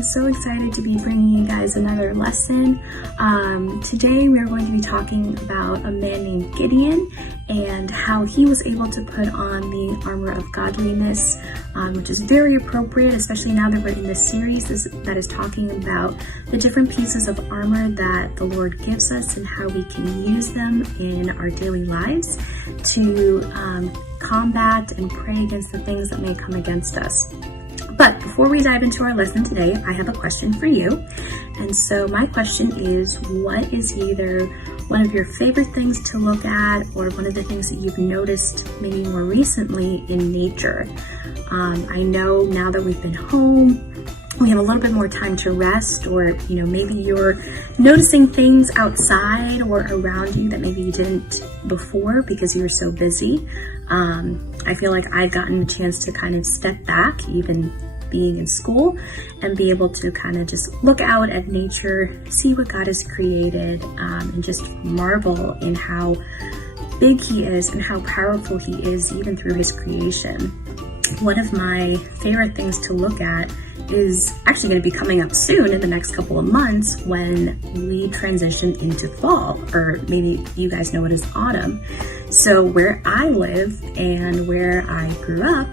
So excited to be bringing you guys another lesson. Today we are going to be talking about a man named Gideon and how he was able to put on the armor of godliness, which is very appropriate, especially now that we're in this series that is talking about the different pieces of armor that the Lord gives us and how we can use them in our daily lives to combat and pray against the things that may come against us. But before we dive into our lesson today, I have a question for you. And so my question is, what is either one of your favorite things to look at or one of the things that you've noticed maybe more recently in nature? I know now that we've been home, we have a little bit more time to rest, or maybe you're noticing things outside or around you that maybe you didn't before because you were so busy. I feel like I've gotten a chance to kind of step back, even being in school, and be able to kind of just look out at nature, see what God has created, and just marvel in how big He is and how powerful He is even through His creation. One of my favorite things to look at is actually going to be coming up soon in the next couple of months when we transition into fall, or maybe you guys know it as autumn. So where I live and where I grew up,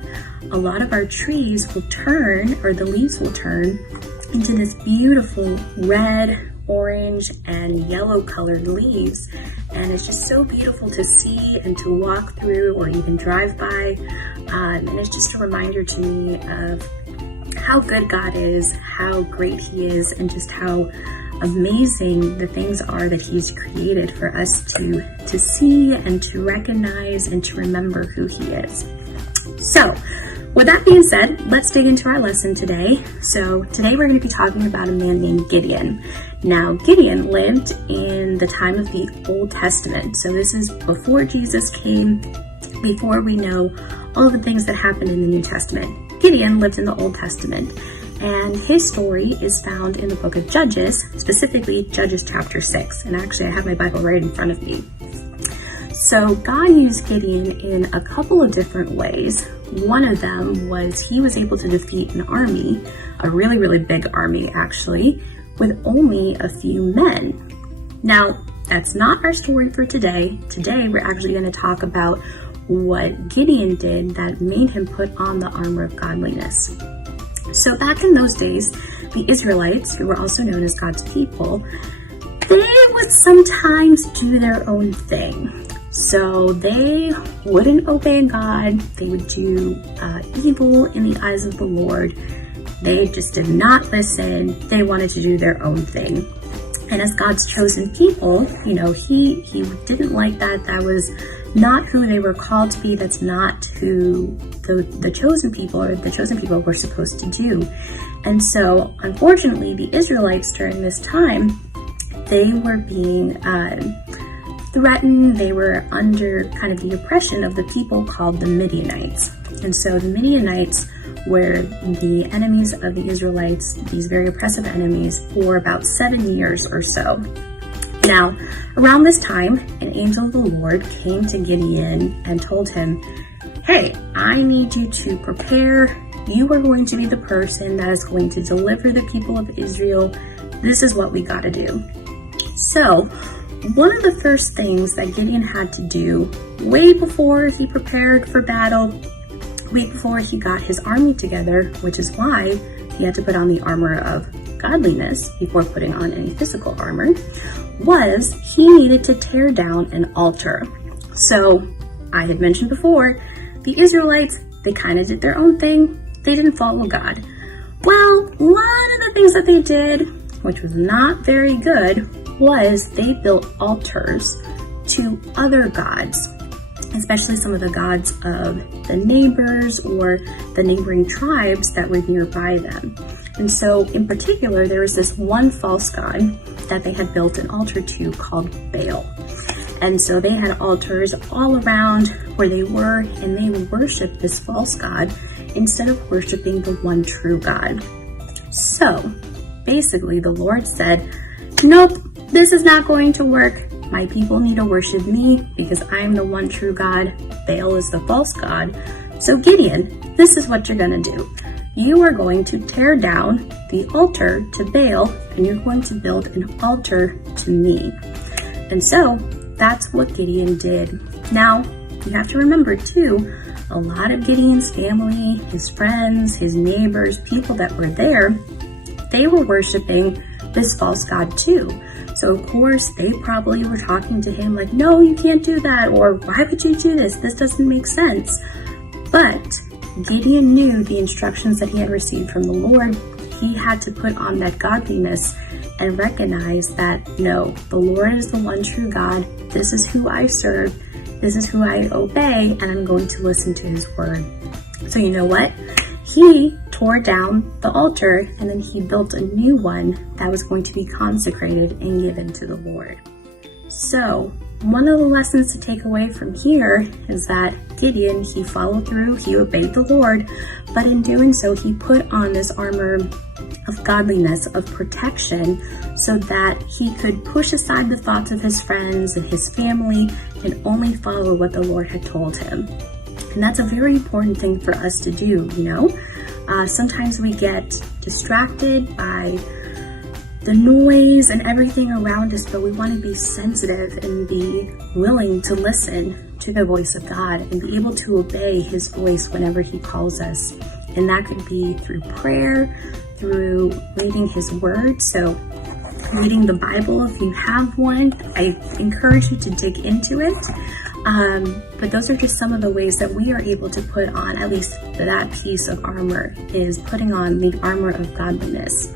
a lot of our trees will turn, or the leaves will turn into this beautiful red, orange, and yellow colored leaves. And it's just so beautiful to see and to walk through or even drive by. And it's just a reminder to me of how good God is, how great He is, and just how amazing the things are that He's created for us to see and to recognize and to remember who He is. So, with that being said, let's dig into our lesson today. So today we're going to be talking about a man named Gideon. Now, Gideon lived in the time of the Old Testament. So this is before Jesus came, before we know all the things that happened in the New Testament. Gideon lived in the Old Testament, and his story is found in the book of Judges, specifically Judges chapter 6. And actually, I have my Bible right in front of me. So God used Gideon in a couple of different ways. One of them was he was able to defeat an army, a really, really big army actually, with only a few men. Now, that's not our story for today. Today, we're actually going to talk about what Gideon did that made him put on the armor of godliness. So back in those days, the Israelites, who were also known as God's people, they would sometimes do their own thing. So they wouldn't obey God. They would do evil in the eyes of the Lord. They just did not listen. They wanted to do their own thing. And as God's chosen people, he didn't like that. That was not who they were called to be. That's not who the chosen people were supposed to do. And so, unfortunately, the Israelites during this time, they were being threatened. They were under kind of the oppression of the people called the Midianites. And so the Midianites were the enemies of the Israelites, these very oppressive enemies, for about 7 years or so. Now, around this time, an angel of the Lord came to Gideon and told him, "Hey, I need you to prepare. You are going to be the person that is going to deliver the people of Israel. This is what we got to do." So, one of the first things that Gideon had to do way before he prepared for battle, way before he got his army together, which is why he had to put on the armor of godliness before putting on any physical armor, was he needed to tear down an altar. So, I had mentioned before, the Israelites, they kind of did their own thing. They didn't follow God. Well, one of the things that they did, which was not very good, was they built altars to other gods, especially some of the gods of the neighbors or the neighboring tribes that were nearby them. And so in particular, there was this one false god that they had built an altar to called Baal. And so they had altars all around where they were, and they worshiped this false god instead of worshiping the one true God. So basically the Lord said, "Nope, this is not going to work. my people need to worship me because I am the one true God. Baal is the false god. So Gideon, this is what you're going to do. You are going to tear down the altar to Baal, and you're going to build an altar to me. And so that's what Gideon did. Now, you have to remember too, a lot of Gideon's family, his friends, his neighbors, people that were there, they were worshiping this false god too. So of course, they probably were talking to him like, no, you can't do that, or why would you do this? This doesn't make sense. But Gideon knew the instructions that he had received from the Lord. He had to put on that godliness and recognize that, no, the Lord is the one true God. This is who I serve. This is who I obey, and I'm going to listen to his word. So you know what? He tore down the altar, and then he built a new one that was going to be consecrated and given to the Lord. So one of the lessons to take away from here is that Gideon, he followed through, he obeyed the Lord, but in doing so, he put on this armor of godliness, of protection, so that he could push aside the thoughts of his friends and his family and only follow what the Lord had told him. And that's a very important thing for us to do, you know? Sometimes we get distracted by the noise and everything around us, but we want to be sensitive and be willing to listen to the voice of God and be able to obey his voice whenever he calls us. And that could be through prayer, through reading his word. So reading the Bible, if you have one, I encourage you to dig into it. But those are just some of the ways that we are able to put on, at least that piece of armor, is putting on the armor of godliness.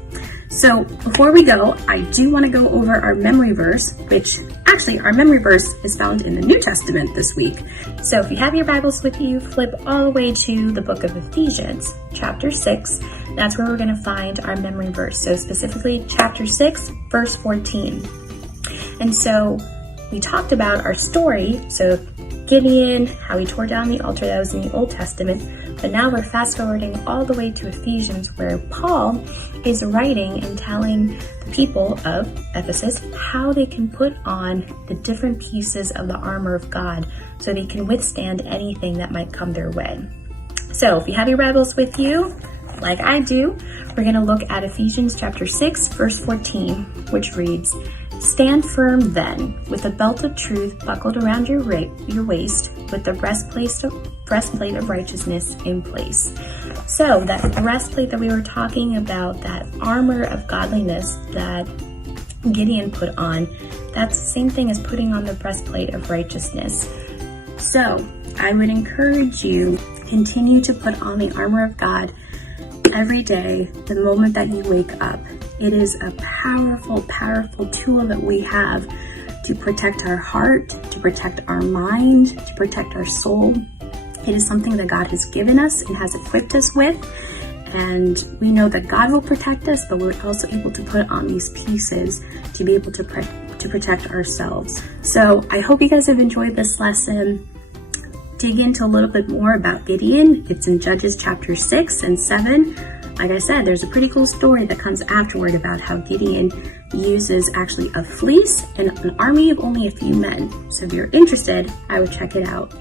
So before we go, I do want to go over our memory verse, which actually our memory verse is found in the New Testament this week. So if you have your Bibles with you, flip all the way to the book of Ephesians, chapter 6. That's where we're going to find our memory verse. So specifically chapter 6, verse 14. And so we talked about our story. So Gideon, how he tore down the altar that was in the Old Testament. But now we're fast forwarding all the way to Ephesians, where Paul is writing and telling the people of Ephesus how they can put on the different pieces of the armor of God so they can withstand anything that might come their way. So if you have your Bibles with you, like I do, we're going to look at Ephesians chapter 6, verse 14, which reads, "Stand firm then, with the belt of truth buckled around your waist, with the breastplate of righteousness in place." So that breastplate that we were talking about, that armor of godliness that Gideon put on, that's the same thing as putting on the breastplate of righteousness. So I would encourage you, continue to put on the armor of God every day, the moment that you wake up. It is a powerful, powerful tool that we have to protect our heart, to protect our mind, to protect our soul. It is something that God has given us and has equipped us with. And we know that God will protect us, but we're also able to put on these pieces to be able to protect ourselves. So I hope you guys have enjoyed this lesson. Dig into a little bit more about Gideon. It's in Judges chapter 6 and 7. Like I said, there's a pretty cool story that comes afterward about how Gideon uses actually a fleece and an army of only a few men. So if you're interested, I would check it out.